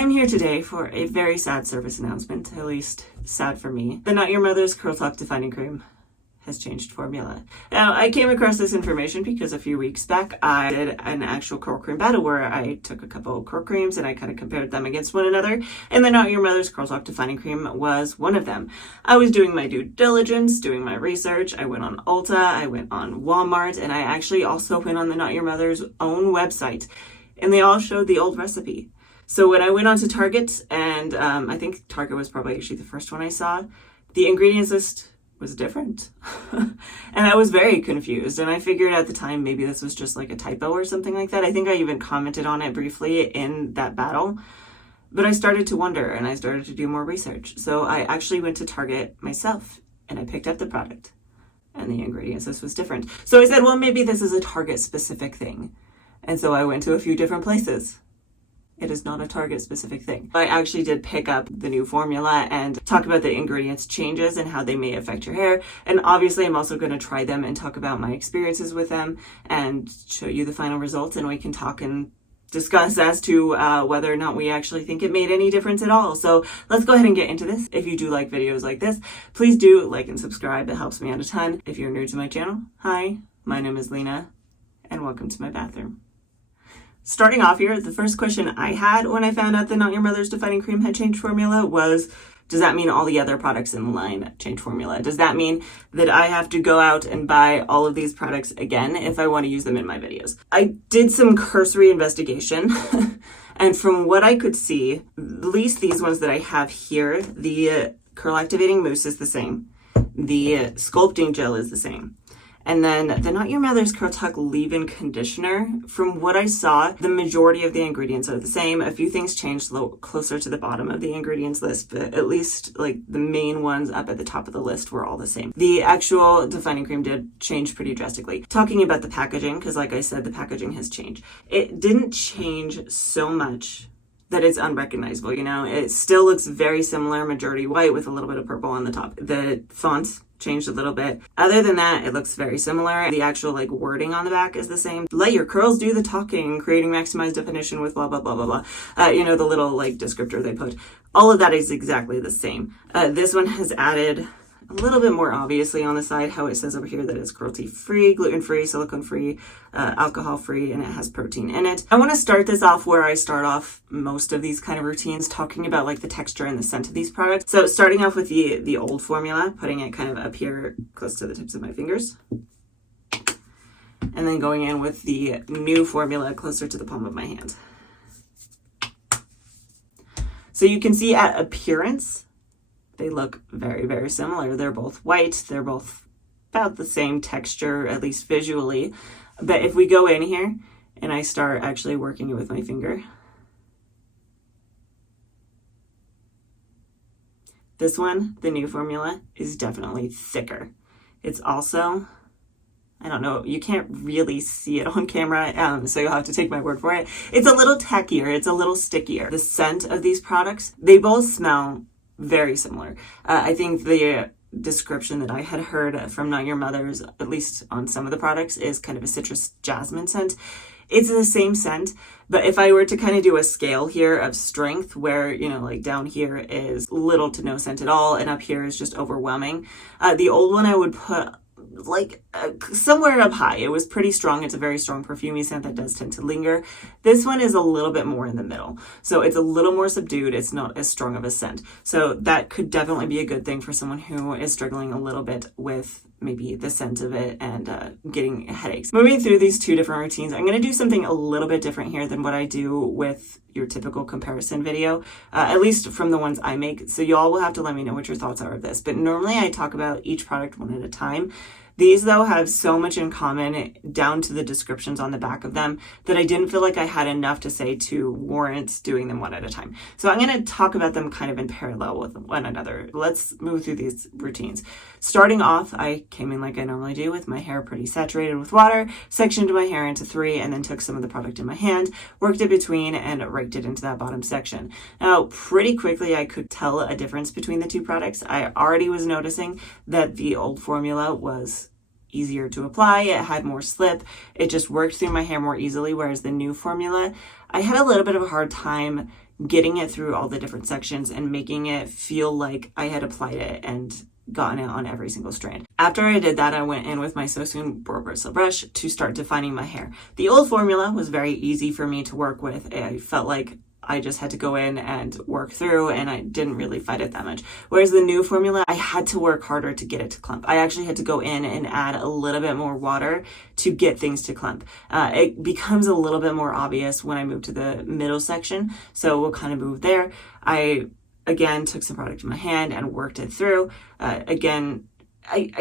I'm here today for a very sad service announcement, at least sad for me. The Not Your Mother's Curl Talk Defining Cream has changed formula. Now, I came across this information because a few weeks back I did an actual curl cream battle where I took a couple of curl creams and I kind of compared them against one another, and the Not Your Mother's Curl Talk Defining Cream was one of them. I was doing my due diligence, doing my research. I went on Ulta, I went on Walmart, and I actually also went on the Not Your Mother's own website, and they all showed the old recipe. So when I went onto Target, and I think Target was probably actually the first one I saw, the ingredients list was different. And I was very confused, and I figured at the time maybe this was just like a typo or something like that. I think I even commented on it briefly in that battle, but I started to wonder and I started to do more research. So I actually went to Target myself and I picked up the product, and the ingredients list was different. So I said, well, maybe this is a Target specific thing. And so I went to a few different places. It is not a Target specific thing. I actually did pick up the new formula and talk about the ingredients changes and how they may affect your hair. And obviously I'm also going to try them and talk about my experiences with them and show you the final results, and we can talk and discuss as to whether or not we actually think it made any difference at all. So let's go ahead and get into this. If you do like videos like this, please do like and subscribe. It helps me out a ton. If you're new to my channel, hi, my name is Lena and welcome to my bathroom. Starting off here, the first question I had when I found out the Not Your Mother's Defining Cream had changed formula was, does that mean all the other products in the line change formula? Does that mean that I have to go out and buy all of these products again if I want to use them in my videos? I did some cursory investigation and from what I could see, at least these ones that I have here, the curl activating mousse is the same. The sculpting gel is the same. And then the Not Your Mother's Curl Talk leave-in conditioner, from what I saw, the majority of the ingredients are the same. A few things changed closer to the bottom of the ingredients list, but at least like the main ones up at the top of the list were all the same. The actual defining cream did change pretty drastically. Talking about the packaging, because like I said, the packaging has changed. It didn't change so much that it's unrecognizable, you know? It still looks very similar, majority white with a little bit of purple on the top. The fonts changed a little bit. Other than that, it looks very similar. The actual like wording on the back is the same. Let your curls do the talking, creating maximized definition with blah, blah, blah, blah, blah. You know, the little like descriptor they put. All of that is exactly the same. This one has added a little bit more obviously on the side how it says over here that it's cruelty-free, gluten-free, silicone-free, alcohol-free, and it has protein in it. I want to start this off where I start off most of these kind of routines, talking about like the texture and the scent of these products. So starting off with the old formula, putting it kind of up here close to the tips of my fingers, and then going in with the new formula closer to the palm of my hand. So you can see at appearance, they look very, very similar. They're both white. They're both about the same texture, at least visually. But if we go in here and I start actually working it with my finger, this one, the new formula, is definitely thicker. It's also, I don't know, you can't really see it on camera, so you'll have to take my word for it. It's a little tackier. It's a little stickier. The scent of these products, they both smell very similar. I think the description that I had heard from Not Your Mother's, at least on some of the products, is kind of a citrus jasmine scent. It's the same scent, but if I were to kind of do a scale here of strength where, you know, like down here is little to no scent at all and up here is just overwhelming, the old one I would put like somewhere up high. It was pretty strong. It's a very strong perfumey scent that does tend to linger. This one is a little bit more in the middle. So it's a little more subdued. It's not as strong of a scent. So that could definitely be a good thing for someone who is struggling a little bit with maybe the scent of it and getting headaches. Moving through these two different routines, I'm going to do something a little bit different here than what I do with your typical comparison video, at least from the ones I make. So y'all will have to let me know what your thoughts are of this. But normally I talk about each product one at a time. These, though, have so much in common down to the descriptions on the back of them that I didn't feel like I had enough to say to warrant doing them one at a time. So I'm going to talk about them kind of in parallel with one another. Let's move through these routines. Starting off, I came in like I normally do with my hair pretty saturated with water, sectioned my hair into 3, and then took some of the product in my hand, worked it between, and raked it into that bottom section. Now, pretty quickly, I could tell a difference between the two products. I already was noticing that the old formula was easier to apply. It had more slip. It just worked through my hair more easily, whereas the new formula, I had a little bit of a hard time getting it through all the different sections and making it feel like I had applied it and gotten it on every single strand. After I did that, I went in with my So Soon Boar Bristle brush to start defining my hair. The old formula was very easy for me to work with. I felt like I just had to go in and work through, and I didn't really fight it that much. Whereas the new formula, I had to work harder to get it to clump. I actually had to go in and add a little bit more water to get things to clump. It becomes a little bit more obvious when I move to the middle section, so we'll kind of move there. I again took some product in my hand and worked it through. I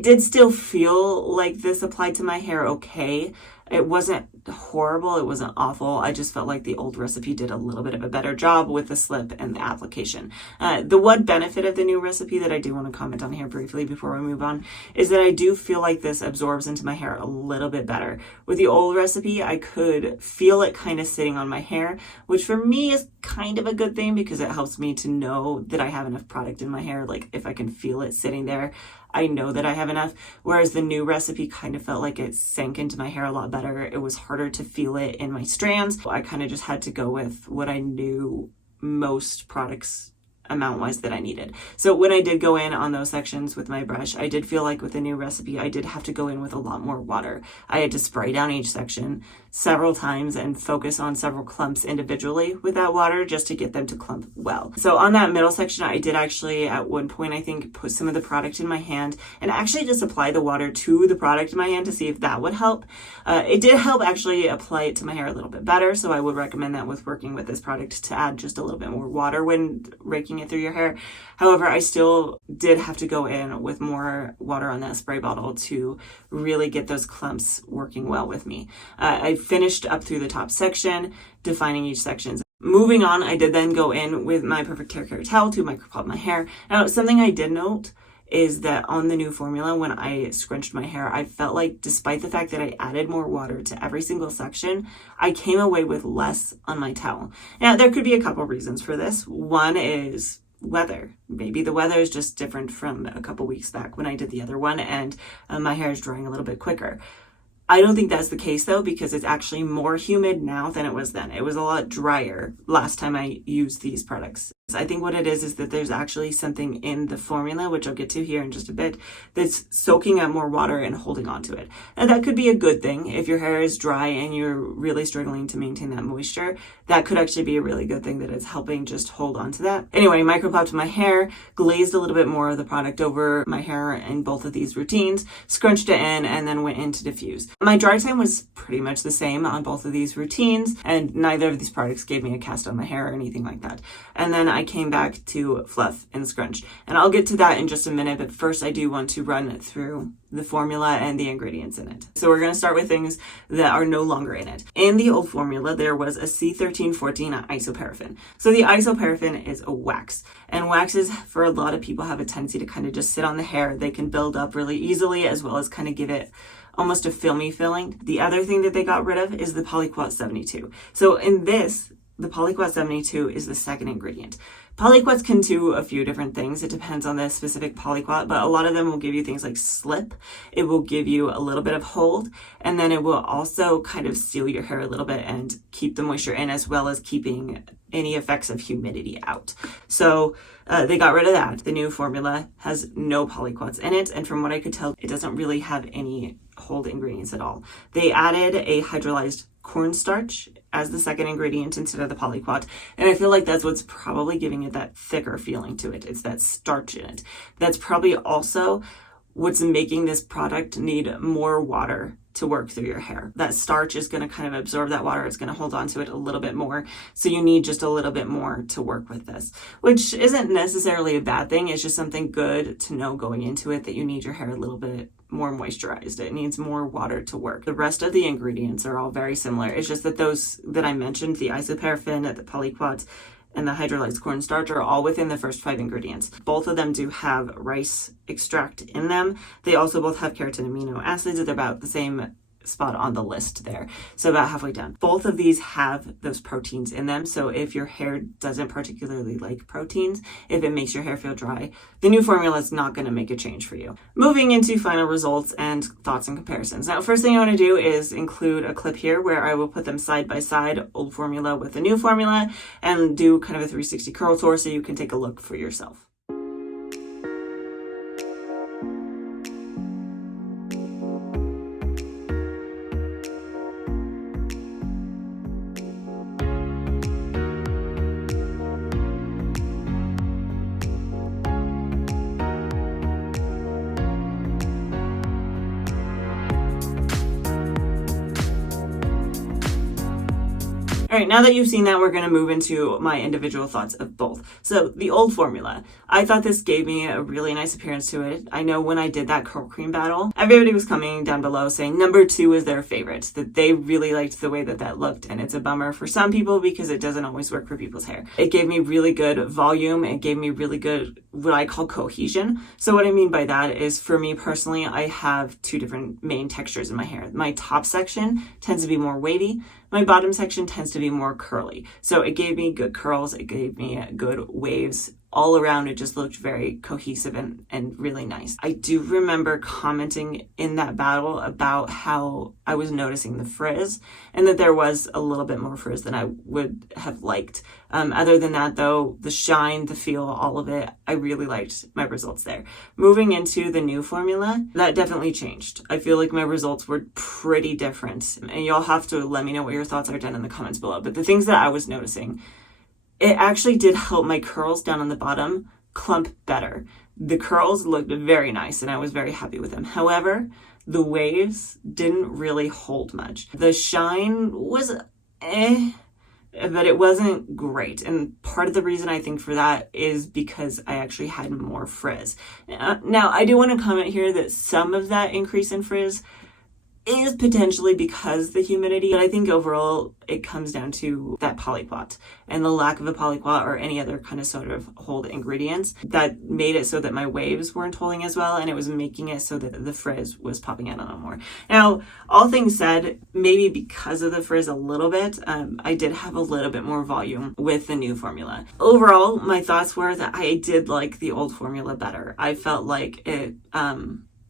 did still feel like this applied to my hair okay. It wasn't horrible, it wasn't awful. I just felt like the old recipe did a little bit of a better job with the slip and the application. The one benefit of the new recipe that I do want to comment on here briefly before we move on is that I do feel like this absorbs into my hair a little bit better. With the old recipe, I could feel it kind of sitting on my hair, which for me is kind of a good thing because it helps me to know that I have enough product in my hair. Like if I can feel it sitting there, I know that I have enough. Whereas the new recipe kind of felt like it sank into my hair a lot better. It was harder to feel it in my strands. I kind of just had to go with what I knew most products amount-wise that I needed. So when I did go in on those sections with my brush, I did feel like with the new recipe, I did have to go in with a lot more water. I had to spray down each section several times and focus on several clumps individually with that water just to get them to clump well. So on that middle section, I did actually at one point, I think, put some of the product in my hand and actually just apply the water to the product in my hand to see if that would help. It did help actually apply it to my hair a little bit better. So I would recommend that with working with this product to add just a little bit more water when raking it through your hair. However, I still did have to go in with more water on that spray bottle to really get those clumps working well with me. I finished up through the top section, defining each section. Moving on, I did then go in with my Perfect Hair Care towel to micropop my hair. Now, something I did note is that on the new formula, when I scrunched my hair, I felt like despite the fact that I added more water to every single section, I came away with less on my towel. Now, there could be a couple reasons for this. One is weather. Maybe the weather is just different from a couple weeks back when I did the other one, and my hair is drying a little bit quicker. I don't think that's the case though, because it's actually more humid now than it was then. It was a lot drier last time I used these products. I think what it is that there's actually something in the formula, which I'll get to here in just a bit, that's soaking up more water and holding on to it. And that could be a good thing. If your hair is dry and you're really struggling to maintain that moisture, that could actually be a really good thing that is helping just hold on to that. Anyway, micropopped my hair, glazed a little bit more of the product over my hair in both of these routines, scrunched it in, and then went in to diffuse. My dry time was pretty much the same on both of these routines, and neither of these products gave me a cast on my hair or anything like that. And then I came back to fluff and scrunch. And I'll get to that in just a minute, but first I do want to run through the formula and the ingredients in it. So we're going to start with things that are no longer in it. In the old formula, there was a C1314 isoparaffin. So the isoparaffin is a wax, and waxes for a lot of people have a tendency to kind of just sit on the hair. They can build up really easily, as well as kind of give it almost a filmy feeling. The other thing that they got rid of is the polyquat 72. So in this, the polyquat 72 is the second ingredient. Polyquats can do a few different things. It depends on the specific polyquat, but a lot of them will give you things like slip. It will give you a little bit of hold, and then it will also kind of seal your hair a little bit and keep the moisture in, as well as keeping any effects of humidity out. So they got rid of that. The new formula has no polyquats in it, and from what I could tell, it doesn't really have any hold ingredients at all. They added a hydrolyzed cornstarch as the second ingredient instead of the polyquat, and I feel like that's what's probably giving it that thicker feeling to it. It's that starch in it. That's probably also what's making this product need more water to work through your hair. That starch is going to kind of absorb that water. It's going to hold on to it a little bit more. So you need just a little bit more to work with this, which isn't necessarily a bad thing. It's just something good to know going into it, that you need your hair a little bit more moisturized. It needs more water to work. The rest of the ingredients are all very similar. It's just that those that I mentioned, the isoparaffin, the polyquats, and the hydrolyzed cornstarch, are all within the first 5 ingredients. Both of them do have rice extract in them. They also both have keratin amino acids. They're about the same spot on the list there. So about halfway down. Both of these have those proteins in them. So if your hair doesn't particularly like proteins, if it makes your hair feel dry, the new formula is not going to make a change for you. Moving into final results and thoughts and comparisons. Now, first thing I want to do is include a clip here where I will put them side by side, old formula with the new formula, and do kind of a 360 curl tour so you can take a look for yourself. All right, now that you've seen that, we're going to move into my individual thoughts of both. So the old formula, I thought this gave me a really nice appearance to it. I know when I did that curl cream battle, everybody was coming down below saying number 2 is their favorite, that they really liked the way that that looked. And it's a bummer for some people because it doesn't always work for people's hair. It gave me really good volume. It gave me really good, what I call cohesion. So what I mean by that is, for me personally, I have 2 different main textures in my hair. My top section tends to be more wavy. My bottom section tends to be more curly. So it gave me good curls. It gave me good waves. All around, it just looked very cohesive and really nice. I do remember commenting in that battle about how I was noticing the frizz and that there was a little bit more frizz than I would have liked. Other than that, though, the shine, the feel, all of it, I really liked my results there. Moving into the new formula, that definitely changed. I feel like my results were pretty different. And y'all have to let me know what your thoughts are down in the comments below. But the things that I was noticing, it actually did help my curls down on the bottom clump better. The curls looked very nice and I was very happy with them. However, the waves didn't really hold much. The shine was but it wasn't great. And part of the reason I think for that is because I actually had more frizz. Now, I do want to comment here that some of that increase in frizz is potentially because the humidity, but I think overall it comes down to that polyquat and the lack of a polyquat or any other kind of sort of hold ingredients that made it so that my waves weren't holding as well, and it was making it so that the frizz was popping out a lot more. Now, all things said, maybe because of the frizz a little bit, I did have a little bit more volume with the new formula. Overall, my thoughts were that I did like the old formula better. I felt like it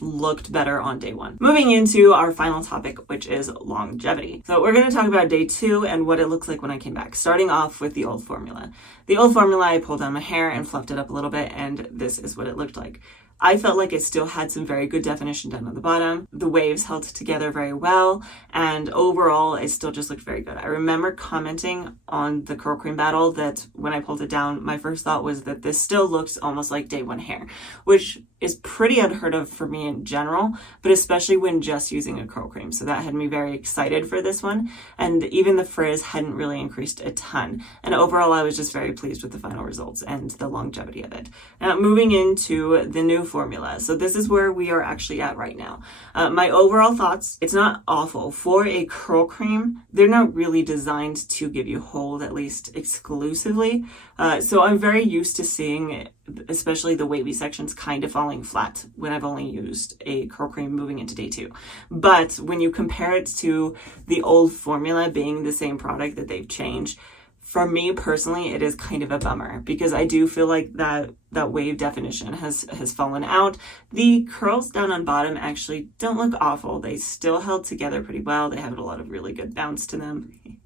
looked better on day 1. Moving into our final topic, which is longevity. So we're going to talk about day 2 and what it looks like when I came back, starting off with the old formula. The old formula, I pulled down my hair and fluffed it up a little bit, and this is what it looked like. I felt like it still had some very good definition down on the bottom. The waves held together very well, and overall, it still just looked very good. I remember commenting on the curl cream battle that when I pulled it down, my first thought was that this still looks almost like day 1 hair, which is pretty unheard of for me in general, but especially when just using a curl cream. So that had me very excited for this one. And even the frizz hadn't really increased a ton. And overall, I was just very pleased with the final results and the longevity of it. Now, moving into the new formula. So this is where we are actually at right now. My overall thoughts, it's not awful. For a curl cream, they're not really designed to give you hold, at least exclusively. So I'm very used to seeing especially the wavy sections kind of falling flat when I've only used a curl cream moving into day 2. But when you compare it to the old formula being the same product that they've changed, for me personally, it is kind of a bummer because I do feel like that wave definition has fallen out. The curls down on bottom actually don't look awful. They still held together pretty well. They have a lot of really good bounce to them.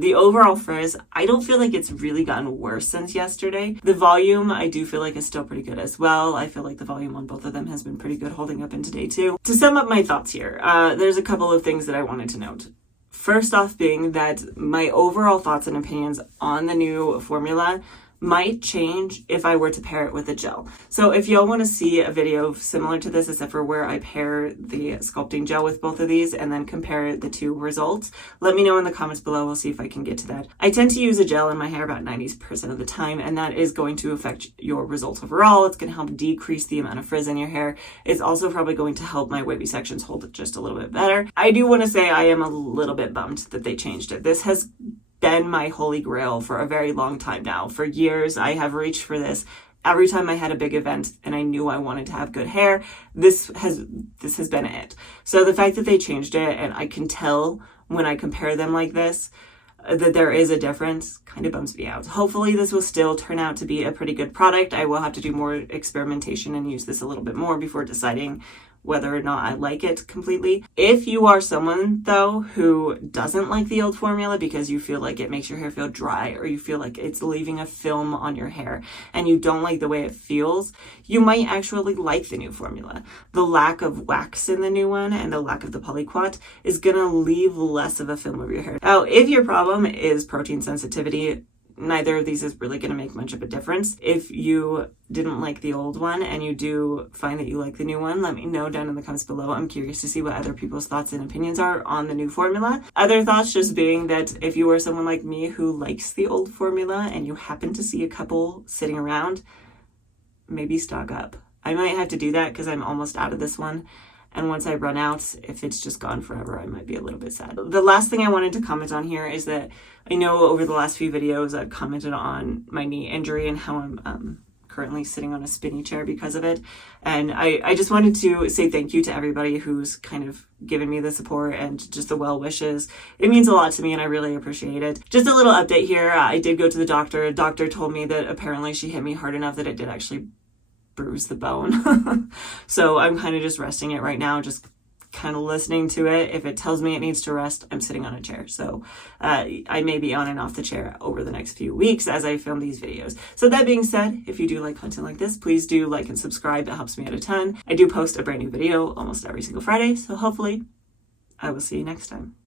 The overall frizz, I don't feel like it's really gotten worse since yesterday. The volume, I do feel like is still pretty good as well. I feel like the volume on both of them has been pretty good holding up into day 2. To sum up my thoughts here, there's a couple of things that I wanted to note. First off being that my overall thoughts and opinions on the new formula might change if I were to pair it with a gel. So if y'all want to see a video similar to this, except for where I pair the sculpting gel with both of these and then compare the 2 results, let me know in the comments below. We'll see if I can get to that. I tend to use a gel in my hair about 90% of the time, and that is going to affect your results overall. It's going to help decrease the amount of frizz in your hair. It's also probably going to help my wavy sections hold it just a little bit better. I do want to say I am a little bit bummed that they changed it. This has been my holy grail for a very long time now. For years, I have reached for this every time I had a big event and I knew I wanted to have good hair, this has been it. So the fact that they changed it, and I can tell when I compare them like this, that there is a difference, kind of bums me out. Hopefully this will still turn out to be a pretty good product. I will have to do more experimentation and use this a little bit more before deciding whether or not I like it completely. If you are someone, though, who doesn't like the old formula because you feel like it makes your hair feel dry, or you feel like it's leaving a film on your hair and you don't like the way it feels, you might actually like the new formula. The lack of wax in the new one and the lack of the polyquat is going to leave less of a film over your hair. Now, if your problem is protein sensitivity, neither of these is really going to make much of a difference. If you didn't like the old one and you do find that you like the new one, let me know down in the comments below. I'm curious to see what other people's thoughts and opinions are on the new formula. Other thoughts just being that if you are someone like me who likes the old formula and you happen to see a couple sitting around, maybe stock up. I might have to do that because I'm almost out of this one. And once I run out, if it's just gone forever, I might be a little bit sad. The last thing I wanted to comment on here is that I know over the last few videos I've commented on my knee injury and how I'm currently sitting on a spinny chair because of it. And I just wanted to say thank you to everybody who's kind of given me the support and just the well wishes. It means a lot to me and I really appreciate it. Just a little update here. I did go to the doctor. A doctor told me that apparently she hit me hard enough that it did actually bruise the bone. So I'm kind of just resting it right now, just kind of listening to it. If it tells me it needs to rest, I'm sitting on a chair. So I may be on and off the chair over the next few weeks as I film these videos. So that being said, if you do like content like this, please do like and subscribe. It helps me out a ton. I do post a brand new video almost every single Friday. So hopefully I will see you next time.